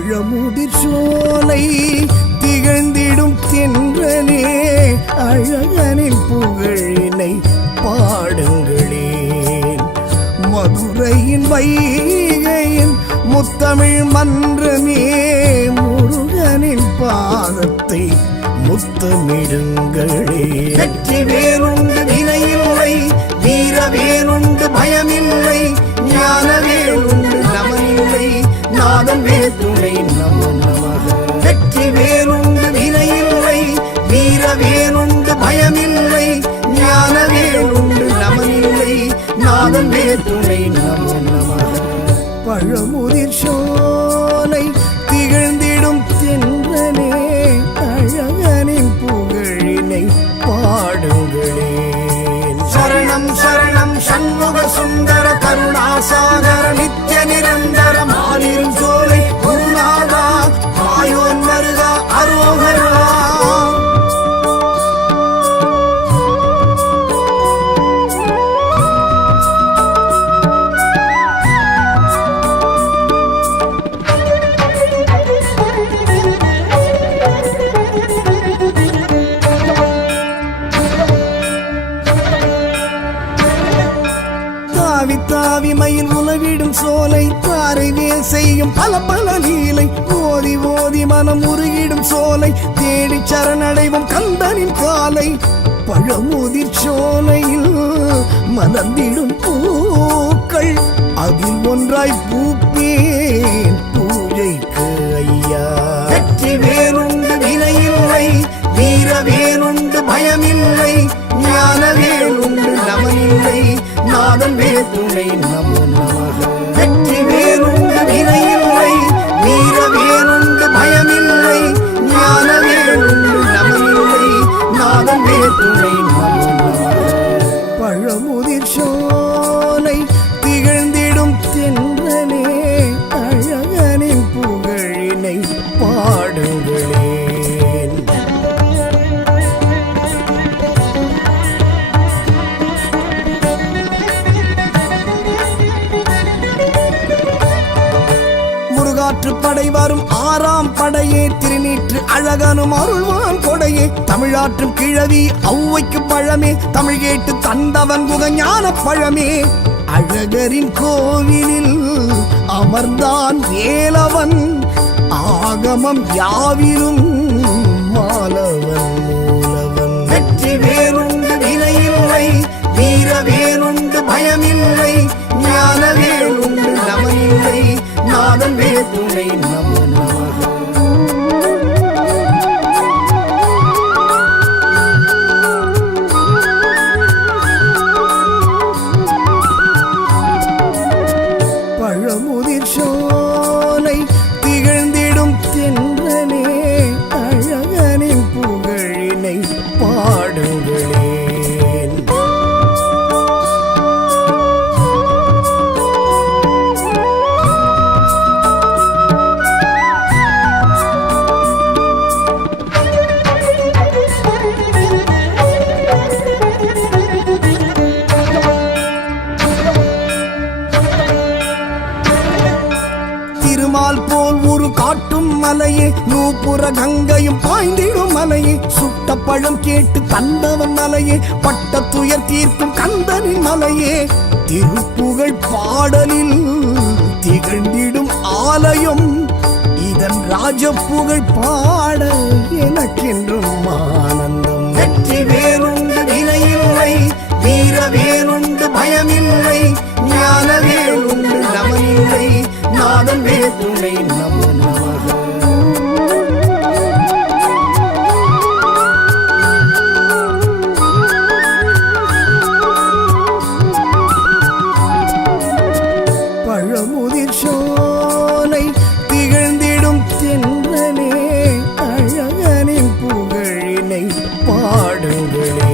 பழமுதிர் சோலை திகழ்ந்திடும் தென்றலே அழகனின் புகழினை பாடுங்களேன். மதுரையின் வைகையின் முத்தமிழ் மன்றமே முருகனின் பாதத்தை முத்தமிடுங்களே. வெற்றி வேறுண்டு வினையில்லை, வீர வேறுண்டு பயமில்லை, ஞான வேறுண்டு நமனில்லை, நாதம் வேற்றுணை நமோ நமக. வெற்றி வேறுண்டு வினையில்லை, வீர வேறுண்டு பயமில்லை, ஞான வேறுண்டு நமனில்லை, நாதம் வேற்றுணை நமோ நமக. பழமுதிர் சோலை திகழ்ந்திடும் தென்றலே அழகனின் புகழினை பாடுங்களேன். சரணம் சரணம் சண்முக சுந்தர கருணாசாகர நித்ய நிரந்தர மாலிரும் சோலை குருநாதா ஆயோன் வருகா அரோகரா. தாவி மயில் உலவிடும் சோலை தாரைவே செய்யும் பல பல லீலை ஓதி ஓதி மனம் உருகிடும் சோலை தேடி சரணடைவும் கந்தனின் காலை. பழமுதிர் சோலையில் மலர்ந்திடும் பூக்கள் அதில் ஒன்றாய் பூப்பேன் பூஜைக்கு ஐயா. வெற்றி வேறுண்டு வினையில்லை, வீர வேறுண்டு பயமில்லை, ஞான வேறுண்டு நமனில்லை, நாதம் வேற்றுணை நமோ நமக. வெற்றி வேறுண்டு வினையில்லை, வீர வேறுண்டு பயமில்லை, ஞான வேறுண்டு நமனில்லை, நாதம் வேற்றுணை நமோ நமக. பழமுதிர் சோலை திகழ்ந்திடும் தென்றலே அழகனின் புகழினை பாடுங்களேன். படை வரும் ஆறாம் படையே திருநீற்று அழகனும் அருள்வான் கொடையே தமிழாற்றும் கிழவி ஔவைக்கு பழமே தமிழ் கேட்டு தந்தவன் குகஞான பழமே. அழகரின் கோவிலில் அமர்ந்தான் வேலவன் ஆகமம் யாவிலும் மாலவன் மூலவன். வெற்றி வேறுண்டு வினையில்லை, வீர வேறுண்டு பயமில்லை, ஞான வேறுண்டு நமனில்லை, நாதம் வேற்றுணை நமோ நமக. பழமுதிர் சோலை திகழ்ந்திடும் தென்றலே அழகனின் புகழினை பாடுங்களேன். திருமால் போல் ஒரு காட்டும் மலையே நூப்புற கங்கையும் பாய்ந்திடும் மலையே சுட்ட பழம் கேட்டு தந்தவன் மலையே பட்ட துயர் தீர்க்கும் கந்தனின் மலையே. திருப்புகழ் பாடலில் திகழ்ந்திடும் ஆலயம் இதன் ராஜப்புகழ் பாட எனக்கென்றும் ஆனந்தம். வெற்றி வேறுண்டு வினையில்லை, வீர வேறுண்டு பயமில்லை, ஞான வேறுண்டு நமனில்லை, நாதம் வேற்றுணை நமோ நமக. பழமுதிர் சோலை திகழ்ந்திடும் தென்றலே அழகனின் புகழினை பாடுங்களேன்.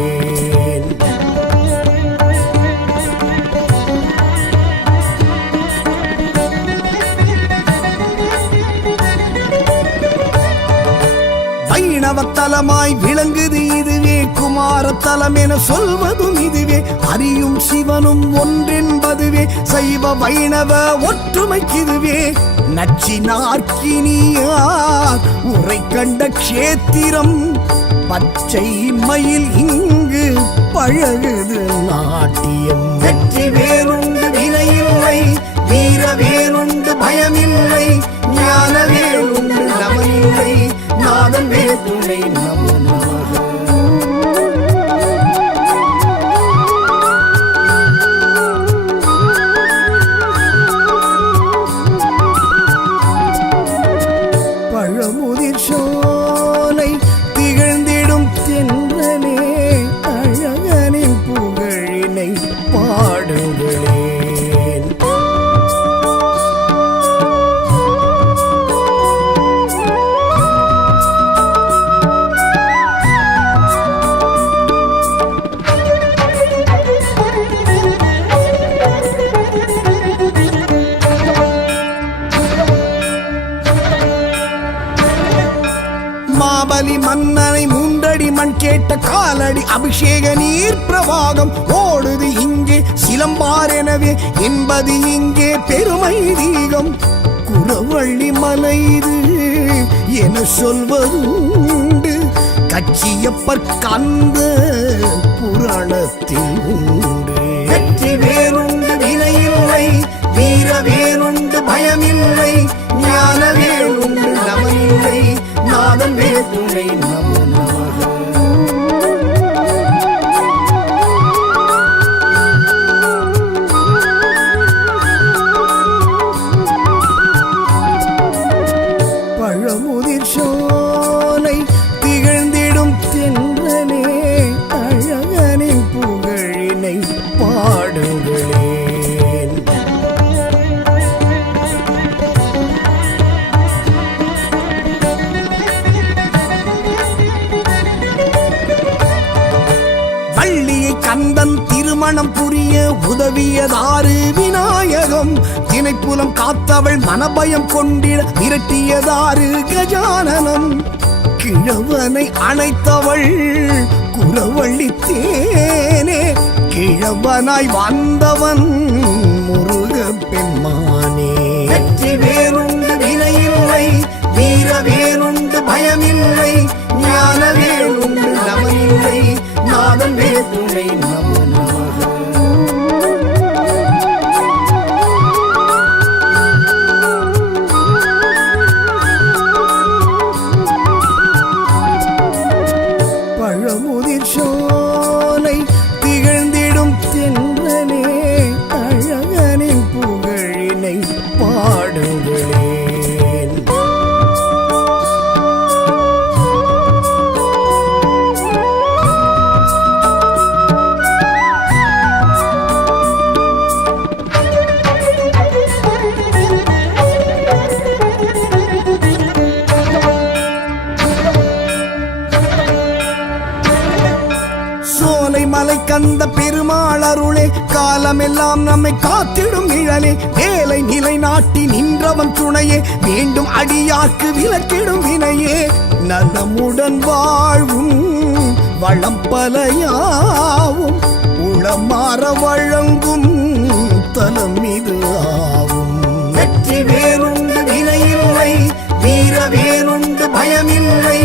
வைணவத்தலமாய் விளங்குது இதுவே குமாரத்தலம் என சொல்வதும் இதுவே. அறியும் சிவனும் ஒன்றென்பதுவே சைவ வைணவ ஒற்றுமைக்கிதுவே. நச்சினார்க்கினியார் உரை கண்ட க்ஷேத்திரம் பச்சை மயில் இங்கு பழகுது நாட்டியம். வெற்றி வேறுண்டு வினையில்லை, வீர வேறுண்டு பயமில்லை, ஞான வேறுண்டு நமனில்லை, நாதன் வேதுணை நமோ நமக. பழமுதிர் சோலை திகழ்ந்திடும் தென்றலே அழகனின் புகழினை பாடுங்களேன். மாபலி மன்னனை மூன்றடி மண் கேட்ட காலடி அபிஷேக நீர் பிரவாகம் ஓடுது இங்கே சிலம்பார் எனவே என்பது இங்கே பெருமை தீகம். குறவள்ளி மலை இது என சொல்வதுண்டு, கச்சியப்பர் கந்த புராணத்தில் உண்டு. வெற்றி வேறுண்டு வினையில்லை, வீர வேறுண்டு பயமில்லை, ஞான வேறுண்டு நமனில்லை, நாதன் வேதுணை நமோ நமக. பழமுதிர் சோலை திகழ்ந்திடும் தென்றலே அழகனின் புகழினை பாடுங்களேன். வள்ளியை கந்தன் திருமணம் புரிய உதவியதாறு விநாயகம். தினைப்புலம் காத்தவள் மனபயம் கொண்டிட விரட்டியதாறு கஜானனம். கிழவனை அணைத்தவள் குறவள்ளி தேனே, கிழவனாய் வந்தவன் முருக பெம்மானே. வெற்றி வேறுண்டு வினையில்லை, வீர வேறுண்டு பயமில்லை, ஞான வேறுண்டு நமனில்லை, நாதன் வேதுணை நமோ நமக. பழமுதிர் சோலை திகழ்ந்திடும் தென்றலே அழகனின் புகழினை பாடுங்களேன். சோலை மலை கந்த பெருமாள் அருளே, காலமெல்லாம் நம்மை காத்திடும் நிழலே. வேலை நிலை நாட்டி நின்றவன் துணையே, வேண்டும் அடியார்க்கு விலக்கிடும் வினையே. நலமுடன் வாழ்வும் வளம் பலையாவும் உளமாற வழங்கும் தலம் இது ஆவும். வெற்றி வேறுண்டு வினையில்லை, வீர வேறுண்டு பயமில்லை,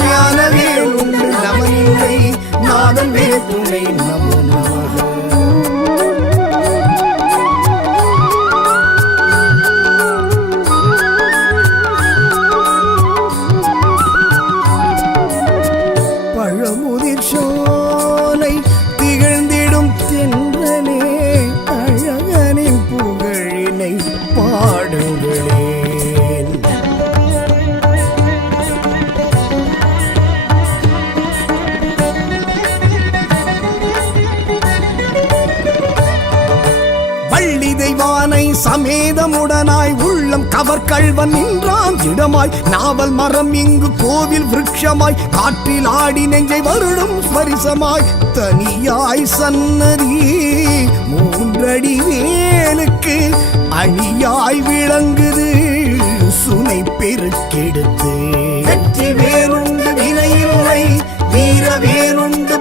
ஞான வேறுண்டு நமனில்லை, நாதன் வேதுணை நமோ நமக. பழமுதிர் சோலை திகழ்ந்திடும் தென்றலே அழகனின் புகழினை பாடுங்களேன். வள்ளி தெய்வானை சமேதமுடனாய் உள்ளம் கவர்கள்வன் நின்றான் இடமாய். நாவல் மரம் இங்கு கோவில் விருட்சமாய், காற்றில் ஆடி நெஞ்சை வருடும் ஸ்பரிசமாய். தனியாய் சன்னதி மூன்றடி வேலுக்கு அணியாய் விளங்குது சுனை பெருக்கெடுத்து. வெற்றி வேறுண்டு வினையில்லை, வீர வேறுண்டு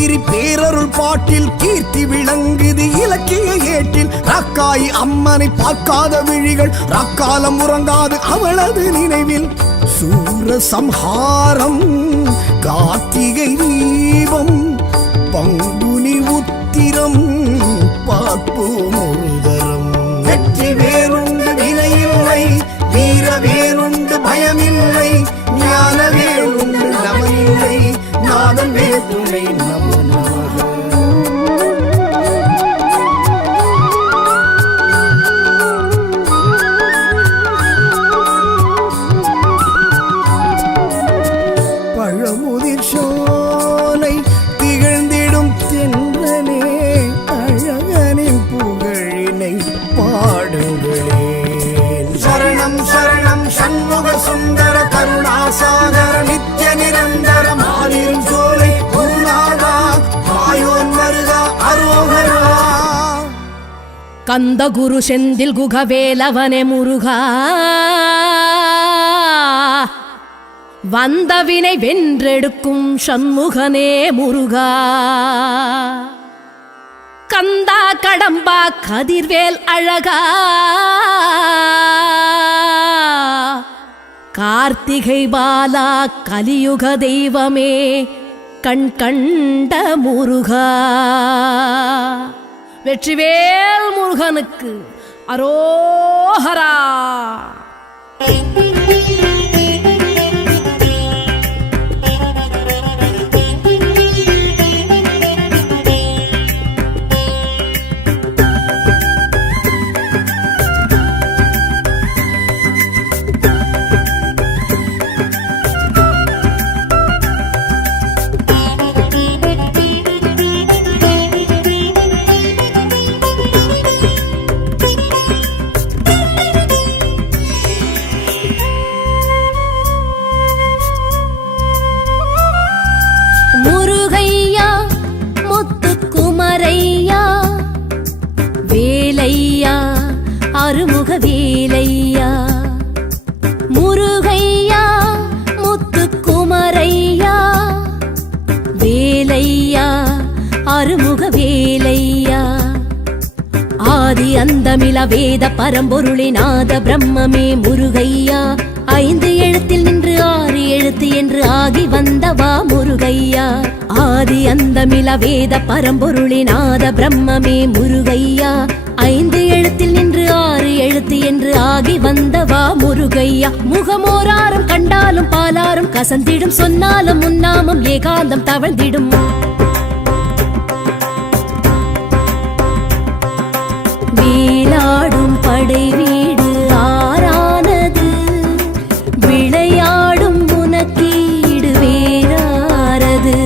அருணகிரி பேரருள் பாட்டில் கீர்த்தி விளங்குது இலக்கிய ஏட்டில். ராக்காயி அம்மனை பார்க்காத விழிகள் ராக்காலம் உறங்காது அவளது நினைவில். சூரசம்ஹாரம் கார்த்திகை தீபம் பங்குனி உத்திரம் பார்ப்போம் ஒரு தரம். வெற்றி வேறுண்டு வினையில்லை, வீர வேறுண்டு பயமில்லை, ஞான வேறுண்டு நமனில்லை, நாதன் வேற்றுமை நமோ நமக. பழமுதிர் சோலை திகழ்ந்திடும் தென்றனே, அழகனின் புகழினை பாடுங்களே. சரணம் சரணம் சண்முக சுந்தர கருணாசாகர நித்ய நிரந்தர மாலிரும் சோலை குருநாதா மாயோன் வருகா அரோகரா. கந்த குரு செந்தில் குகவேலவனே முருகா, வந்தவினை வென்றெடுக்கும் சண்முகனே முருகா. கந்தா கடம்பா கதிர்வேல் அழகா, கார்த்திகை பாலா கலியுக தெய்வமே கண் கண்ட முருகா. வெற்றிவேல் முருகனுக்கு அரோஹரா. அருமுக வேலையா முருகையா முத்துக்குமரையா வேலையா அருமுக வேலையா. ஆதி அந்தமில வேத பரம்பொருளினாத பிரம்மமே முருகையா. 5 எழுத்தில் நின்று 6 எழுத்து என்று ஆகி வந்தவா முருகையா. ஆதி அந்தமில வேத பரம்பொருளினாத பிரம்மமே முருகையா. 5 எழுத்தில் நின்று 6 எழுத்து என்று ஆகி வந்தவா முருகையா. முகமோராரும் கண்டாலும் பாலாரும் கசந்திடும், சொன்னாலும் முன்னாமம் ஏகாந்தம் தவழ்ந்திடும். வீலாடும் படை வீடு ஆரானது, விளையாடும் உனக்கீடு வேறாரது.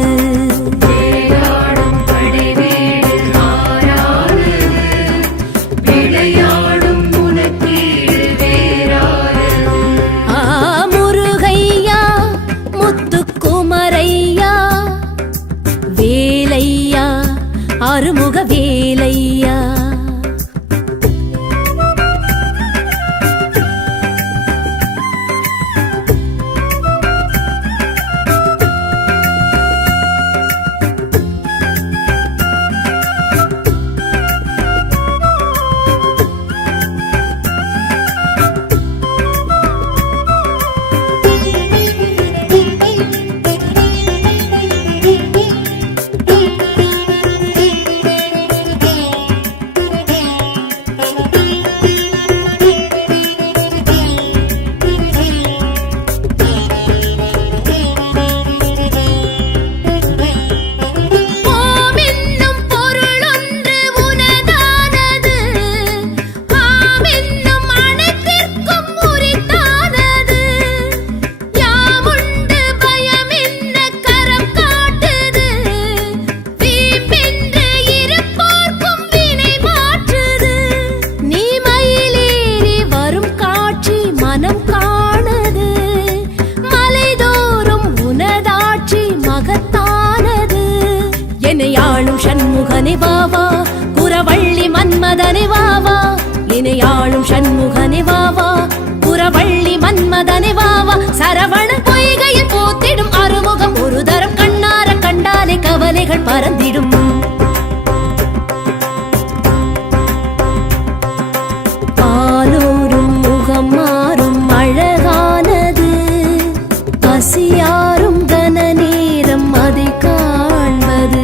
முருகையா முத்துக்குமரையா வேலையா அருமுக வேலையா. சண்முகனே வாவா, குரவள்ளி மன்மதனே வாவா. இணையாளும் சண்முகனே வாவா, குரவள்ளி மன்மதனே வாவா. சரவண பொய்கையில் போத்திடும் அறுமுகம் ஒரு தரம் கண்ணார கண்டாலே கவலைகள் பறந்திடும். பாலூரும் முகம் மாறும் அழகானது, பசியாரும் கன நேரம் அதை காண்பது.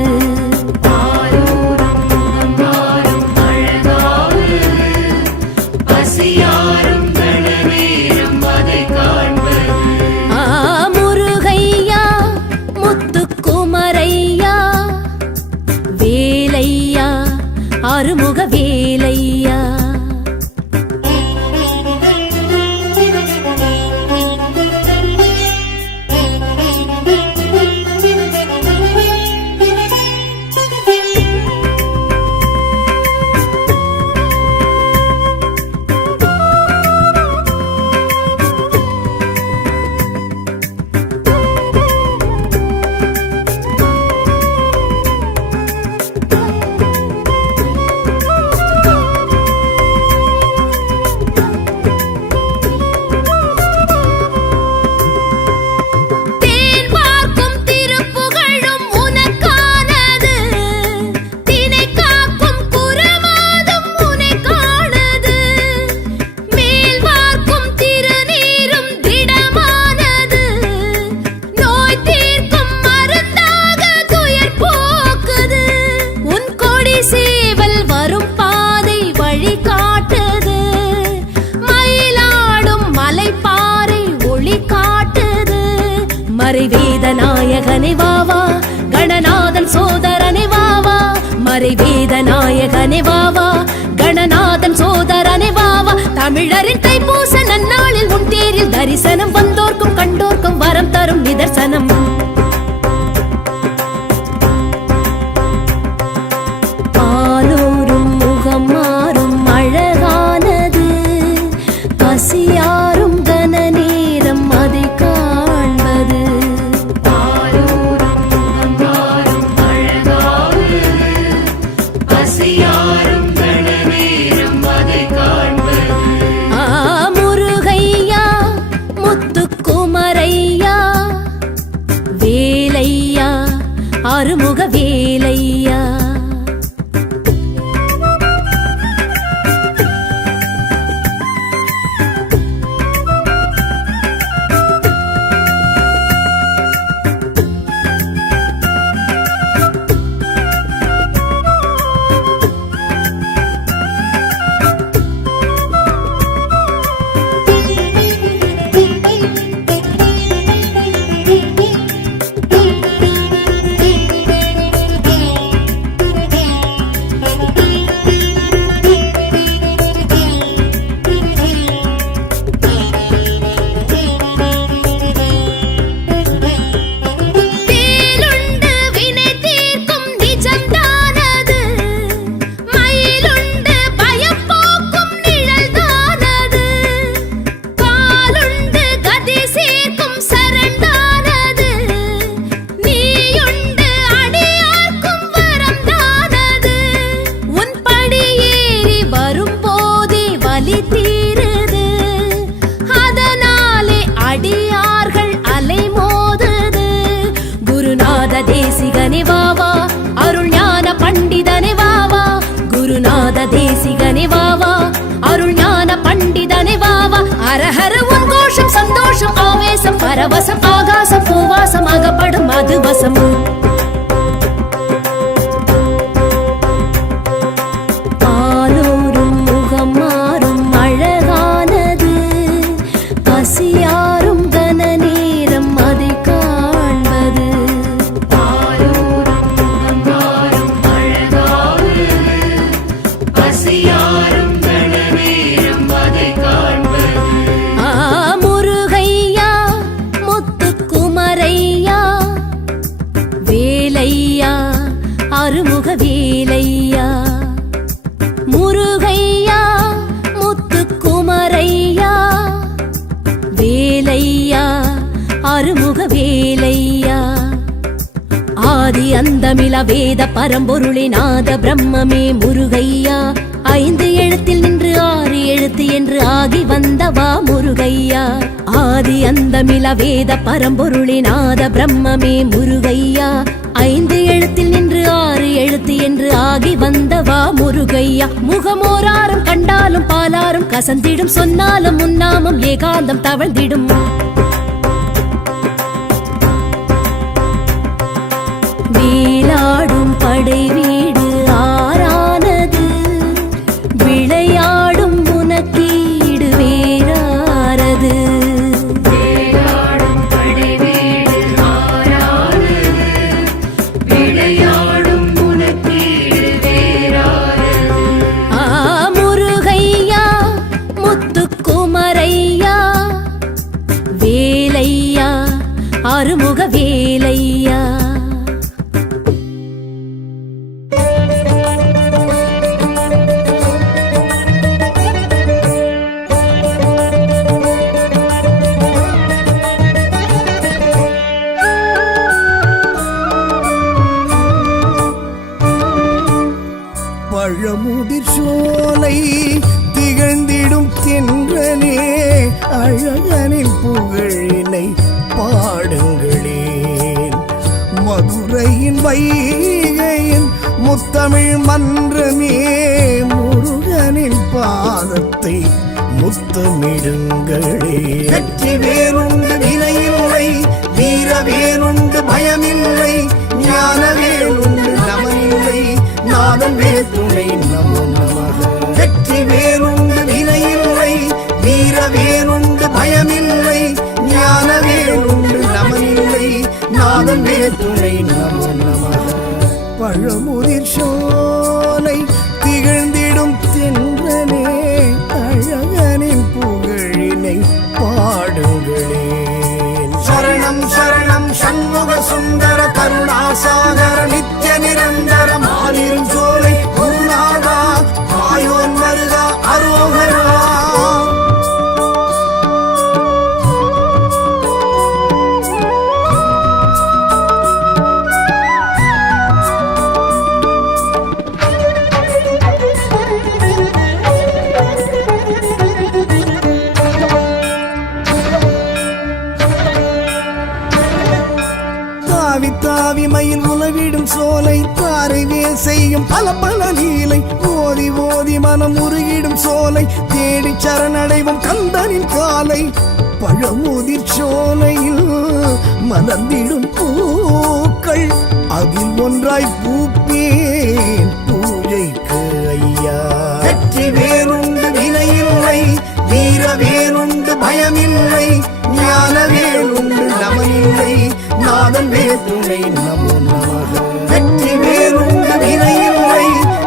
முருகையா முத்துக்குமரையா வேலையா அருமுக வேலையா. மறைவேதநாயகனே வாவா, கணநாதன் சோதரனே வாவா. மறைவேதநாயகனே வாவா, கணநாதன் சோதரனே வாவா. தமிழரின் தைப்பூச நன்னாளில் உன் தேரில் தரிசனம், வந்தோர்க்கும் கண்டோர்க்கும் வரம் தரும் நிதர்சனம். பாலூரும் முகம் மாறும் அழகானது, பசியாரும் கன நேரம் அதை காண்பது. முருகையா முத்துக்குமரையா வேலையா அருமுக வேலையா. தேசிகனே வாவா, அருள் ஞான பண்டிதனே வாவா. குருநாத தேசிகனே வாவா, அருள் ஞான பண்டிதனே வாவா. அரஹர உன் கோஷம் சந்தோஷம் ஆவேசம் பரவசம் ஆகாசம் பூவாசம் அகப்படும் மதுவசம். பாலூரும் முகம் மாறும் அழகானது, பசியாரும் கன நேரம் அதை காண்பது. முருகையா முத்துக்குமரையா வேலையா அருமுக வேலையா. முருகையா முத்துக்குமரையா வேலையா அருமுக வேலையா. ஆதி அந்தமில வேத பரம்பொருளே நாத பிரம்மமே முருகையா. 5 எழுத்தில் நின்று 6 எழுத்து என்று ஆகி வந்தவா முருகையா. ஆதி அந்தமில வேத பரம்பொருளே நாத பிரம்மமே முருகையா. 5 எழுத்தில் நின்று எழுத்து என்று ஆகி வந்தவா முருகையா. முகமோராரும் கண்டாலும் பாலாரும் கசந்திடும், சொன்னாலும் முன்னாமும் ஏகாந்தம் தவழ்ந்திடும். வேலாடும் படை வீடு ஆரானது, விளையாடும் உனக்கீடு வேறாரது. வேலாடும் படை வீடு ஆரானது, விளையாடும் உனக்கீடு வேறாரது. முருகையா முத்துக்குமரையா வேலையா அருமுக வேலையா. பழமுதிர் சோலை திகழ்ந்திடும் தென்றலே, அழகனின் புகழினை பாடுங்களேன். மதுரையின் வைகையின் முத்தமிழ் மன்றமே, முருகனின் பாதத்தை முத்தமிடுங்களே. வெற்றி வேறுண்டு வினையில்லை, வீர வேறுண்டு பயமில்லை, ஞான வேறுண்டு நமனில்லை, நாதன் வேத்துணை நமோ நமக. வெற்றி வேறுண்டு வினையில்லை, வீர வேறுண்டு பயமில்லை, ஞான வேறுண்டு நமனில்லை, நாதன் வேத்துணை நமோ நமக. பழமுதிர் சோலை திகழ்ந்திடும் தென்றலே, அழகனின் புகழினை பாடுங்களேன். சரணம் சரணம் சண்முக சுந்தர கருணாசாகர நித்ய நிரந்தர மாலிரும் சோலை குருநாதா, மாயோன் வருகா அரோகரா. தாவி மயில் உலவிடும் சோலை, தாரை வேல் செய்யும் பல பல லீலை, ஓதி ஓதி மனம் உருகிடும் சோலை, தேடி சரணடைவும் கந்தனின் காலை. பழமுதிர் சோலையில் மலர்ந்திடும் பூக்கள், அதில் ஒன்றாய் பூப்பேன் பூஜைக்கு ஐயா. வெற்றி வேறுண்டு வினையில்லை, வீர வேறுண்டு பயமில்லை, ஞான வேறுண்டு நமனில்லை, நாதன் வேத்துணை நமோ நமக. வெற்றி வேறுண்டு வினையில்லை,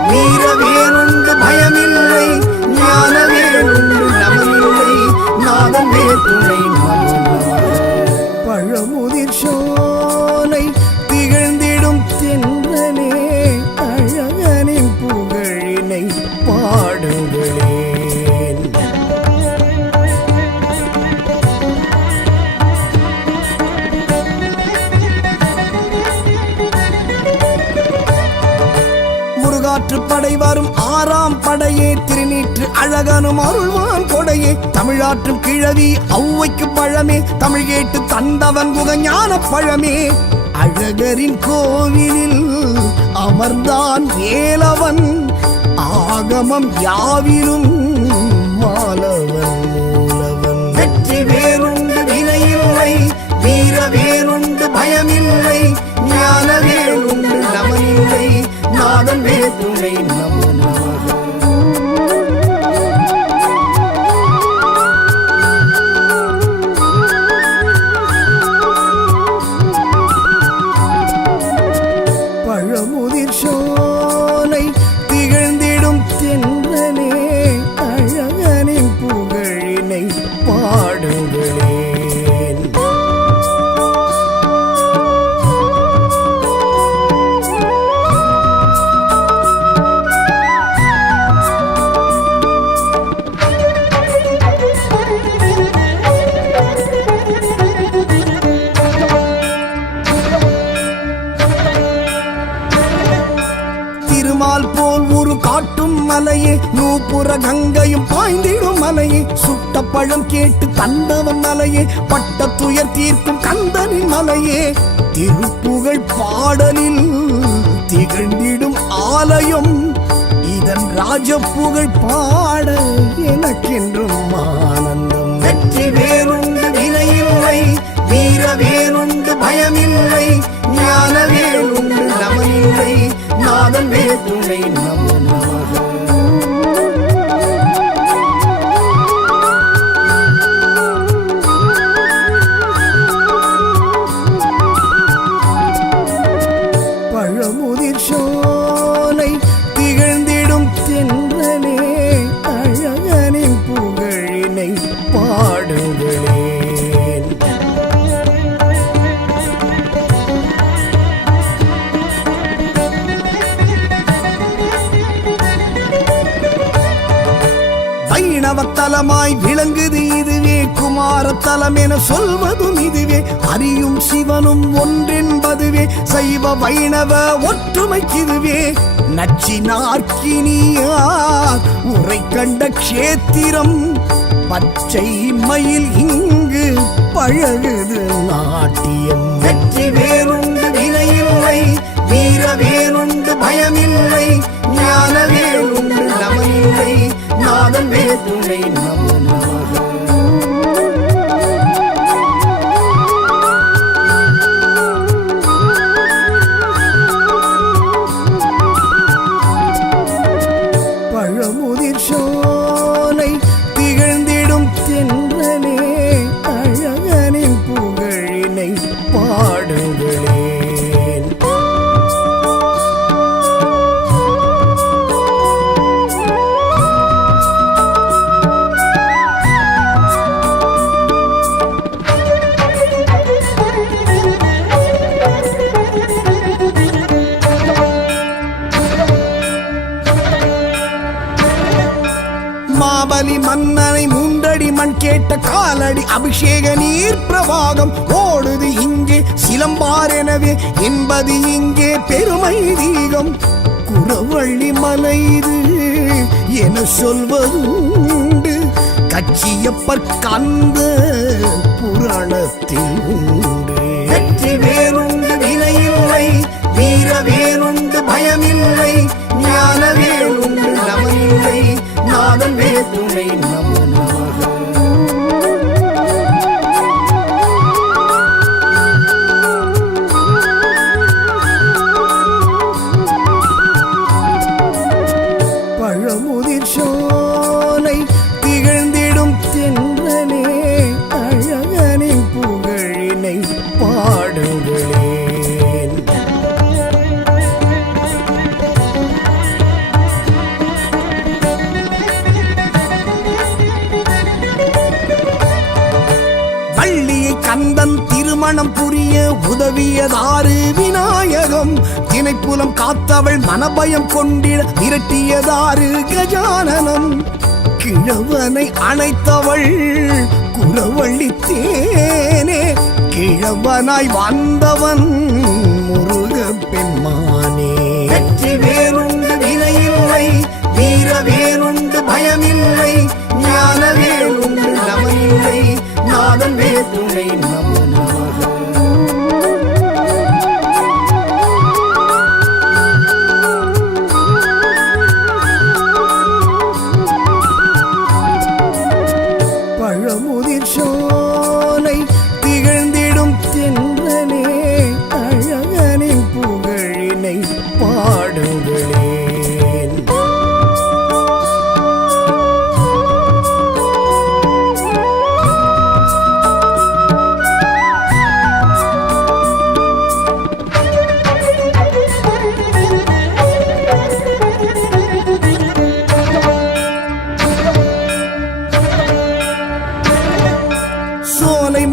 வீர வேறுண்டு பயமில்லை, ஞான வேறுண்டு நமனில்லை, நாதன் வேத்துணை நமோ நமக. பழமுதிர் சோலை திகழ்ந்திடும் தென்றலே, அழகனின் புகழினை பாடுங்களேன். படை வரும் ஆறாம் படையே, திருநீற்று அழகனும் அருள்வான் கொடையே, தமிழாற்றும் கிழவி ஔவைக்கு பழமே, தமிழ் கேட்டு தந்தவன் குகஞான பழமே. அழகரின் கோவிலில் அமர்ந்தான் வேலவன், ஆகமம் யாவிலும் மாலவன் மூலவன். வெற்றி வேறுண்டு வினையில்லை, வீர வேறுண்டு பயமில்லை, ஞான வேறுண்டு நமனில்லை, நாதன் வேத்துணை நமோ நமக. பழமுதிர் சோலை திகழ்ந்திடும் தென்றலே, அழகனின் புகழினை பாடுங்களேன். காட்டும் மலையே, நூப்புற கங்கையும் பாய்ந்திடும் மலையே, சுட்ட பழம் கேட்டு தந்தவன் மலையே, பட்ட துயர் தீர்க்கும் கந்தனின் மலையே. திருப்புகழ் பாடலில் திகழ்ந்திடும் ஆலயம் இதன் ராஜப்புகழ் பாட எனக்கென்றும் ஆனந்தம். வெற்றி வேறுண்டு வினையில்லை, வீர வேறுண்டு பயமில்லை, ஞான வேறுண்டு நமனில்லை, நாதன் வேற்றுணை நமோ நமக. பழமுதிர் சோலை திகழ்ந்திடும் தென்றலே, அழகனின் புகழினை பாடுங்களேன். வைணவத்தலமாய் விளங்குது இதுவே, குமாரத்தலம் என சொல்வதும் இதுவே, அறியும் சிவனும் ஒன்றென்பதுவே, சைவ வைணவ ஒற்றுமைக்கிதுவே. நச்சினார்க்கினியார் உரை கண்ட க்ஷேத்திரம், பச்சை மயில் இங்கு பழகுது நாட்டியம். வெற்றி வேறுண்டு வினையில்லை, வீர வேறுண்டு பயமில்லை, ஞான வேறுண்டு நமனில்லை, நாதன் வேற்றுணை நமோ நமக. பழமுதிர் சோலை திகழ்ந்திடும் தென்றலே, அழகனின் புகழினை பாடுங்களேன். மாபலி மன்னனை மூன்றடி மண் கேட்ட காலடி அபிஷேக நீர் பிரவாகம் ஓடுது இங்கே சிலம்பார் எனவே என்பது இங்கே பெருமை தீகம். குறவள்ளி மலை இது என சொல்வதுண்டு, கச்சியப்பர் கந்த புராணத்தில் உண்டு. வெற்றி வேறுண்டு வினையில்லை, வீர வேறுண்டு பயமில்லை, ஞான வேறுண்டு நமனில்லை, நாதன் வேற்றுணை நமோ நமக. பழமுதிர் சோலை திகழ்ந்திடும் தென்றலே, அழகனின் புகழினை பாடுங்களேன். வள்ளியை கந்தன் திருமணம் புரிய உதவியதாறு விநாயகம், திணைப்புலம் காத்தவள் மனபயம் கொண்டிட விரட்டியதாறு கஜானனம், கிழவனை அணைத்தவள் குலவள்ளி தேனே, கிழவனாய் வந்தவன் முருக பெண்மானே. வெற்றி வேறுண்டு வினையில்லை, வீர வேறுண்டு பயமில்லை, ஞான வேறுண்டு நமனில்லை, நாதன் வேற்றுணை நமோ நமக. பழமுதிர் சோலை திகழ்ந்திடும் தென்றலே, அழகனின் புகழினை பாடுங்களேன்.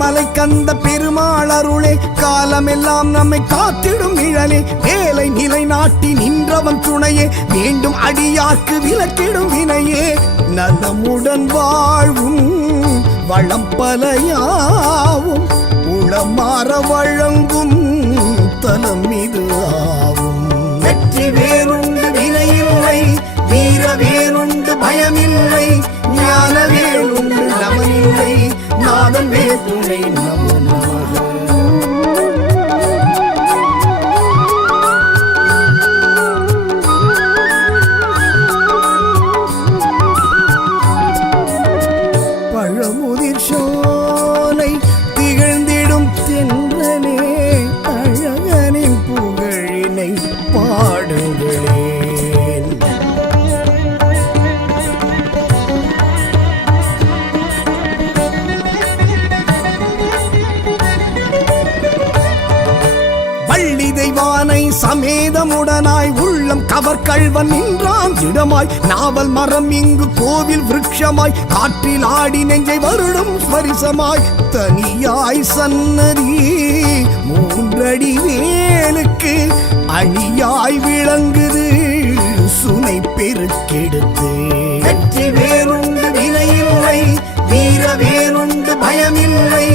மலை கந்த பெருமாள் அருளே, காலமெல்லாம் நம்மை காத்திடும் நிழலே, வேலை நிலை நாட்டி நின்றவன் துணையே, வேண்டும் அடியார்க்கு விலக்கிடும் வினையே, நலமுடன் வாழ்வும் வளம் பலையாவும் உளமாற வழங்கும் தலம் இது ஆவும். வெற்றி வேறுண்டு வினையில்லை, வீர வேறுண்டு பயமில்லை, ஞான வேறுண்டு நமனில்லை, நாதன் வேற்றுணை நமோ நமக. சமேதமுடனாய் உள்ளம் கவர் கள்வன் நின்றான் இடமாய் நாவல் மரம் இங்கு கோவில் விருட்சமாய் காற்றில் ஆடி நெஞ்சை வருடும் ஸ்பரிசமாய் தனியாய் சன்னதி மூன்றடி வேலுக்கு அணியாய் விளங்குது சுனை பெருக்கெடுத்து வெற்றி வேறுண்டு வினையில்லை வீர வேறுண்டு பயமில்லை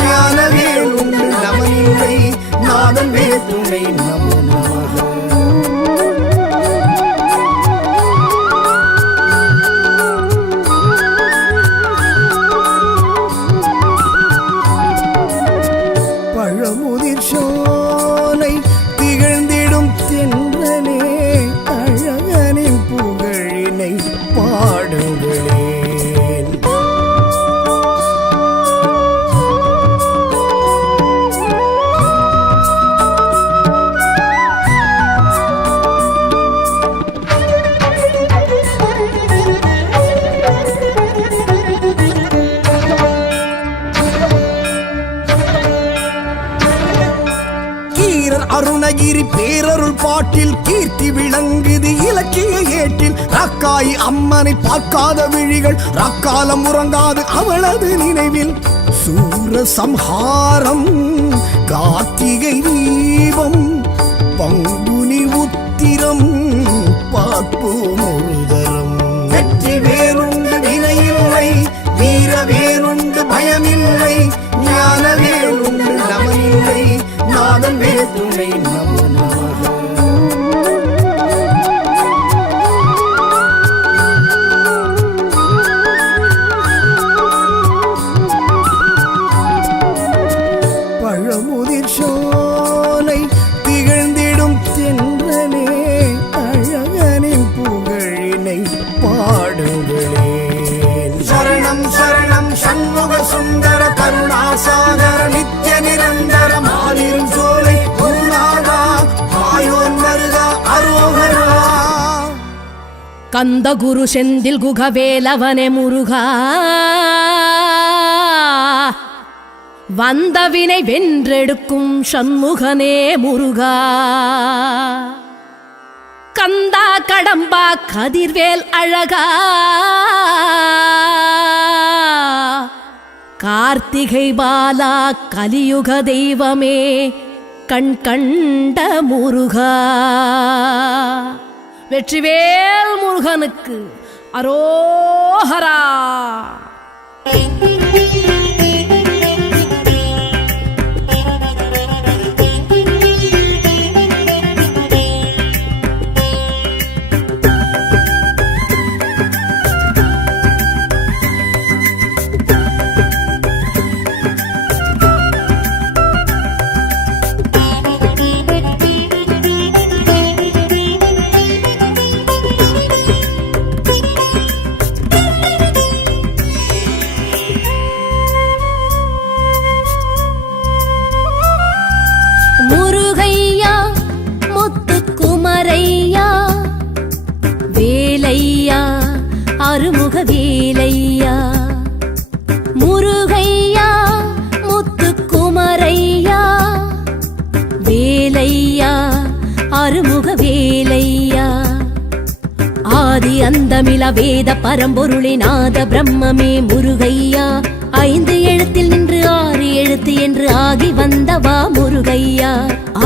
ஞான வேறுண்டு நமனில்லை நாதன் வேற்றுமை நமோ நமக பழமுதிர் சோலை திகழ்ந்திடும் தென்றலே அழகனின் புகழினை பாடுங்களே அருணகிரி பேரருள் பாட்டில் கீர்த்தி விளங்குது இலக்கிய ஏட்டில் ராக்காய் அம்மனை பார்க்காத விழிகள் ராக்காலம் உறங்காது அவளது நினைவில் சூர சம்ஹாரம் கார்த்திகை தீபம் பங்குனி உத்திரம் பார்ப்போம் ஒரு தரம் வெற்றி வேறுண்டு வினையில்லை வீர வேறுண்டு பயமில்லை ஞான வேறுண்டு நமனில்லை நாதன் வேற்றுமை நமோ நமக பழமுதிர் சோலை திகழ்ந்திடும் தென்றலே அழகனின் புகழினை பாடுங்களே சரணம் சரணம் சண்முக சுந்தர கருணாசாகர நித்ய நிரந்தர மாலிரும் சோலை குருநாதா மாயோன் வருகா அரோகரா கந்த குரு செந்தில் குகவேலவனே முருகா வந்தவினை வென்றெடுக்கும் சண்முகனே முருகா கந்தா கடம்பா கதிர்வேல் அழகா கார்த்திகை பாலா கலியுக தெய்வமே கண் கண்ட முருகா வெற்றிவேல் முருகனுக்கு அரோஹரா. அருமுக வேலையா முருகையா முத்துக்குமரையா வேலையா அருமுக வேலையா ஆதி அந்தமில வேத பரம்பொருளே நாத பிரம்மமே முருகையா ஐந்து எழுத்தில் நின்று ஆறு எழுத்து என்று ஆகி வந்தவா முருகையா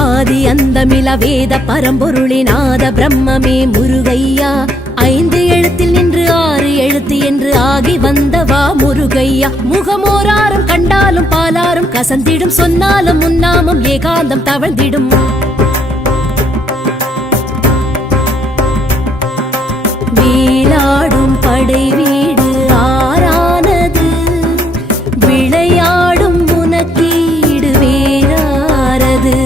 ஆதி அந்தமில வேத பரம்பொருளே நாத பிரம்மமே முருகையா ஐந்து எழுத்தில் நின்று ஆறு எழுத்து என்று ஆகி வந்தவா முருகையா முகமோராரும் கண்டாலும் பாலாரும் கசந்திடும் சொன்னாலும் முன்னாமம் ஏகாந்தம் தவழ்ந்திடும் வேலாடும் படை வீடு ஆறானது விளையாடும் உனக்கீடு வேறாரது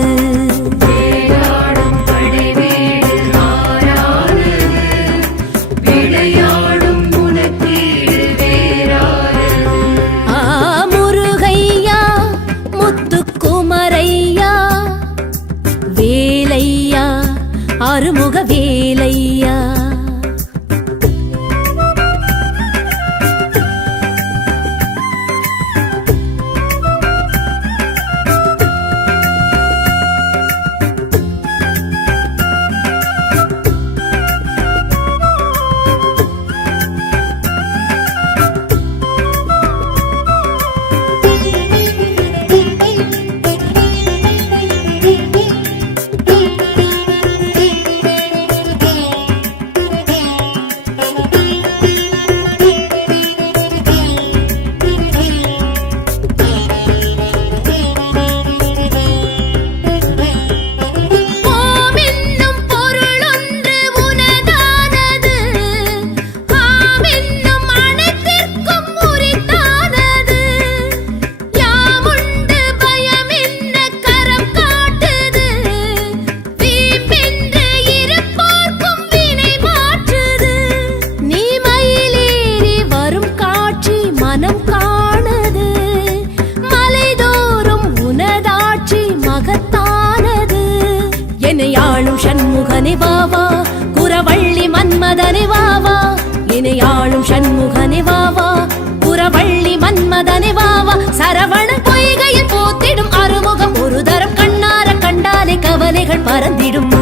மறந்திடும்.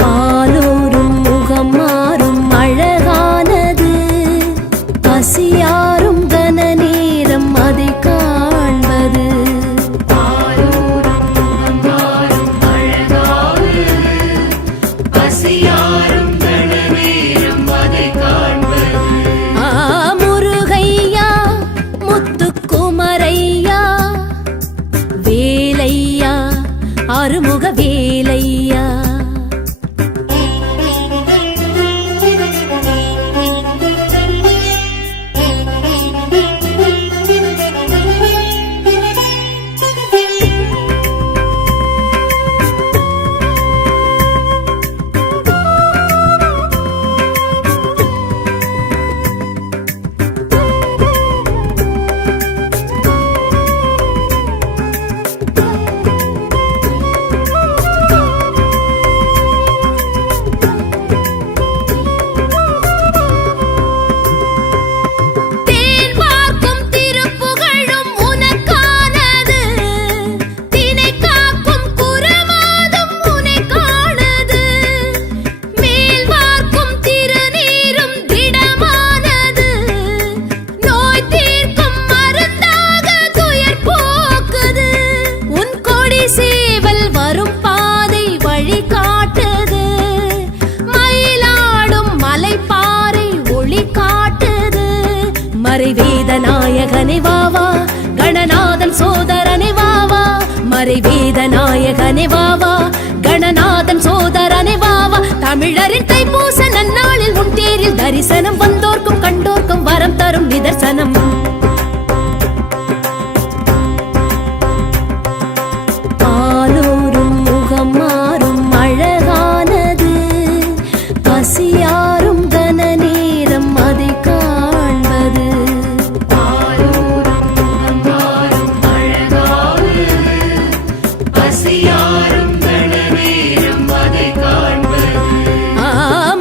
பாலூரும் முகம் மாறும் அழகானது, பசியாரும் கன நேரம் அதை காண்பது. முருகையா முத்துக்குமரையா வேலையா அருமுக வேலையா. மறைவேதநாயகனே வாவா கணநாதன் சோதரனே வாவா, மறைவேதநாயகனே வாவா கணநாதன் சோதரனே வாவா. தமிழரின் தைப்பூச நன்னாளில் உன் தேரில் தரிசனம், வந்தோர்க்கும் கண்டோர்க்கும் வரம் தரும் நிதர்சனம். பாலூரும் முகம் மாறும் அழகானது, பசியாரும் கன நேரம் அதை காண்பது.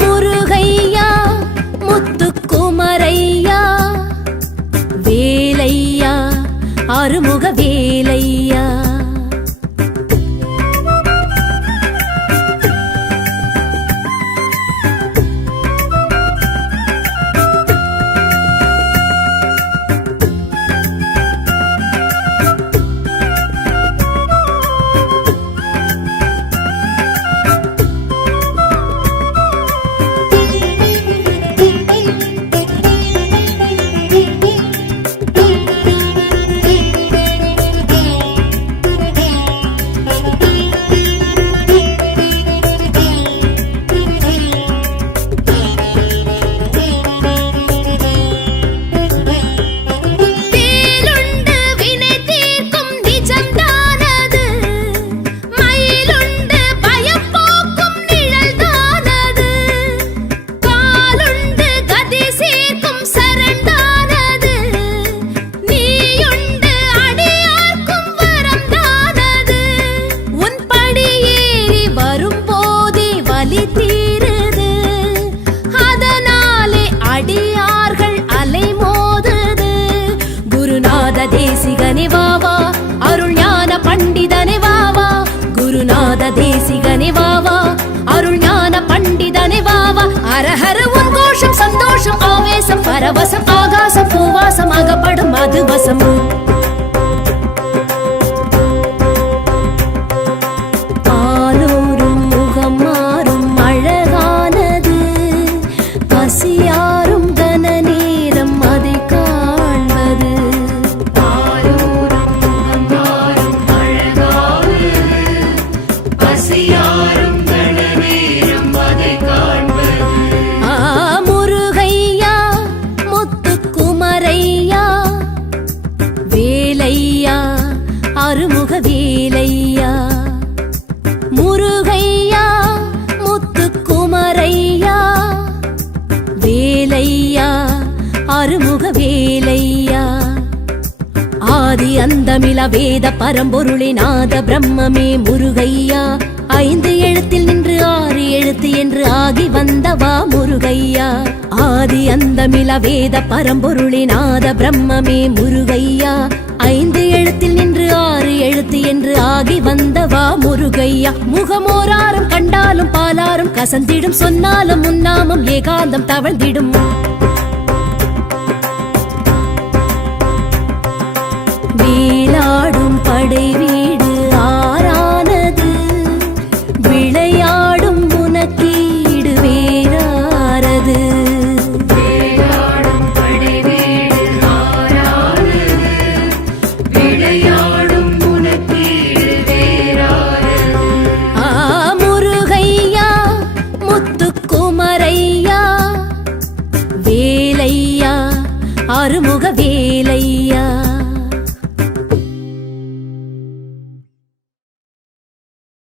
முருகையா முத்துக்குமரையா வேலையா அருமுக வேலையா. தேசிகனே வாவா அருள் ஞான பண்டிதனே வாவா, குருநாத தேசிகனே வாவா அருள் ஞான பண்டிதனே வாவா. அரஹர உன் கோஷம் சந்தோஷம் ஆவேசம் பரவசம் ஆகாசம் பூவாசம் அகப்படும் மதுவசம். பாலூரும் முகம் மாறும் அழகானது, பசியாரும் கன நேரம் அதை காண்பது. முருகையா முத்துக்குமரையா வேலையா அருமுக வேலையா. முருகையா முத்துக்குமரையா வேலையா அருமுக வேலையா. ஆதி அந்தமில வேத பரம்பொருளே நாத பிரம்மமே முருகையா, 5 எழுத்தில் நின்று 6 எழுத்து என்று ஆகி வந்தவா முருகையா. ஆதி அந்தமில வேத பரம்பொருளினாத பிரம்மமே முருகையா 5 எழுத்தில் நின்று 6 எழுத்து என்று ஆகி வந்தவா முருகையா முகமோராரும் கண்டாலும் பாலாரும் கசந்திடும் சொன்னாலும் முன்னாமம் ஏகாந்தம் தவழ்ந்திடும் வீலாடும் படை வீடு ஆறானது விளையாடும் உனக்கீடு வேறாரது முருகையா முத்துக்குமரையா வேலையா அருமுக